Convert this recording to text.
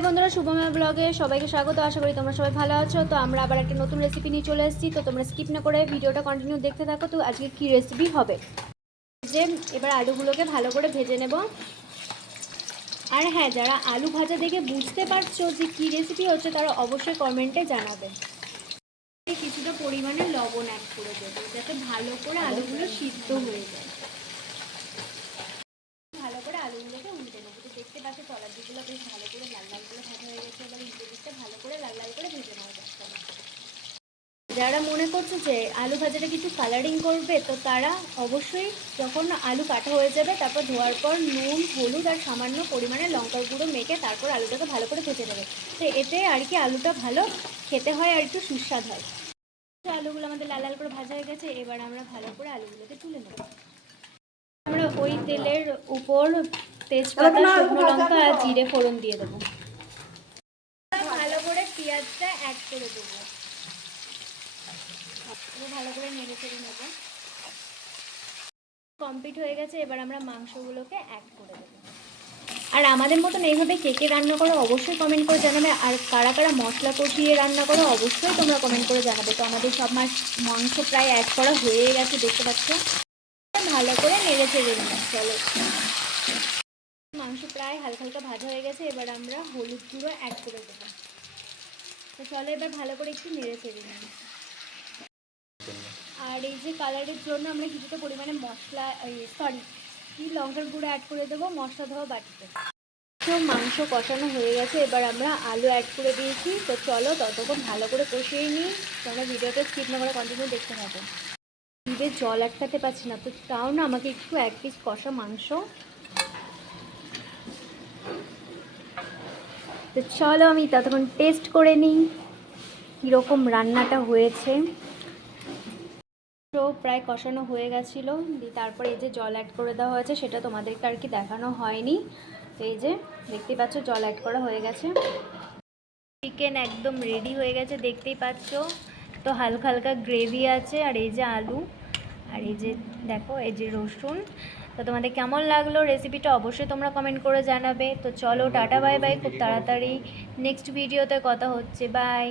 High বন্ধুরা শুভমা ব্লগে সবাইকে স্বাগত। আশা করি তোমরা সবাই ভালো আছো। তো আমরা আবার একটা নতুন রেসিপি নিয়ে চলে এসেছি। তো তোমরা স্কিপ না করে ভিডিওটা কন্টিনিউ দেখতে থাকো। তো আজকে কি রেসিপি হবে? যে এবার আলুগুলোকে ভালো করে ভেজে নেব। আর হ্যাঁ যারা আলু ভাজা দেখে বুঝতে পারছ যে কি রেসিপি হচ্ছে, তারা অবশ্যই কমেন্টে জানাবে। কিছুটা পরিমাণে লবণ অ্যাড করে দেবো, যাতে ভালো করে আলুগুলো সিদ্ধ হয়ে যায় ভালো করে আলুগুলোকে উল্টে নেব তো পাচ্ছি বেশ ভালো করে লাল লাল করে ভাজা হয়ে গেছে, এবার উল্টে ভালো করে লাল লাল করে ভেজে নেওয়া যাচ্ছে যারা মনে করছে যে আলু ভাজাটা কিছু কালারিং করবে, তো তারা অবশ্যই যখন আলু কাটা হয়ে যাবে, তারপর ধোয়ার পর নুন, হলুদ আর সামান্য পরিমাণে লঙ্কার গুঁড়ো মেখে তারপর আলুটাকে ভালো করে ভেজে নেবে। তো এতে আর কি আলুটা ভালো খেতে হয় আর একটু সুস্বাদ হয়। তো আলুগুলো আমাদের লাল লাল করে ভাজা হয়ে গেছে, এবার আমরা ভালো করে আলুগুলোকে তুলে নেব। আমরা ওই তেলের উপর তেজপাতা শুকনো লঙ্কা আর জিরে ফোড়ন দিয়ে দেবো। ভালো করে পেঁয়াজটা অ্যাড করে দেবো। ভালো করে নেড়ে চেড়ে নেব। কমপ্লিট হয়ে গেছে এবার আমরা মাংসগুলোকে অ্যাড করে দেবো। আর আমাদের মতন এইভাবে কেকে রান্না করো অবশ্যই কমেন্ট করে জানাবে আর কারা কারা মশলা কষিয়ে রান্না করো অবশ্যই তোমরা কমেন্ট করে জানাবে। তো আমাদের সব মাছ মাংস প্রায় অ্যাড করা হয়ে গেছে দেখতে পাচ্ছ? ভালো করে নেড়ে চেড়ে নিই চলো। মাংস প্রায় হালকা হালকা ভাজা হয়ে গেছে, এবার আমরা হলুদ গুঁড়ো অ্যাড করে দেবো। তো চলো এবার ভালো করে একটু নেড়ে নিই। আর এই যে কালারের জন্য আমরা কিছুটা পরিমাণে মশলা সরি কি লঙ্কার গুঁড়ো অ্যাড করে দেবো, মশলা ধোয়া বাটিতে। মাংস কষানো হয়ে গেছে, এবার আমরা আলু অ্যাড করে দিয়েছি। তো চলো ততক্ষণ ভালো করে কষিয়ে নিই। তোমরা ভিডিওটা স্কিপ না করে কন্টিনিউ দেখতে থাকো। জিভে জল আটকাতে পারছি না, তো তাও না আমাকে একটু এক পিস কষা মাংস তো চলো আমি ততক্ষণ টেস্ট করে নিই কীরকম রান্নাটা হয়েছে। প্রায় কষানো হয়ে গেছিল, দিয়ে তারপর এই যে জল অ্যাড করে দেওয়া হয়েছে, সেটা তোমাদেরকে আর কি দেখানো হয়নি। তো এই যে দেখতেই পাচ্ছ, জল অ্যাড করা হয়ে গেছে। চিকেন একদম রেডি হয়ে গেছে, দেখতেই পাচ্ছ। তো হালকা হালকা গ্রেভি আছে, আর এই যে আলু। আর এই যে দেখো এই যে রসুন তো তোমাদের কেমন লাগল রেসিপিটা অবশ্যই তোমরা কমেন্ট করে জানাবে। তো চলো টাটা বাই বাই খুব তাড়াতাড়ি নেক্সট ভিডিওতে কথা হচ্ছে বাই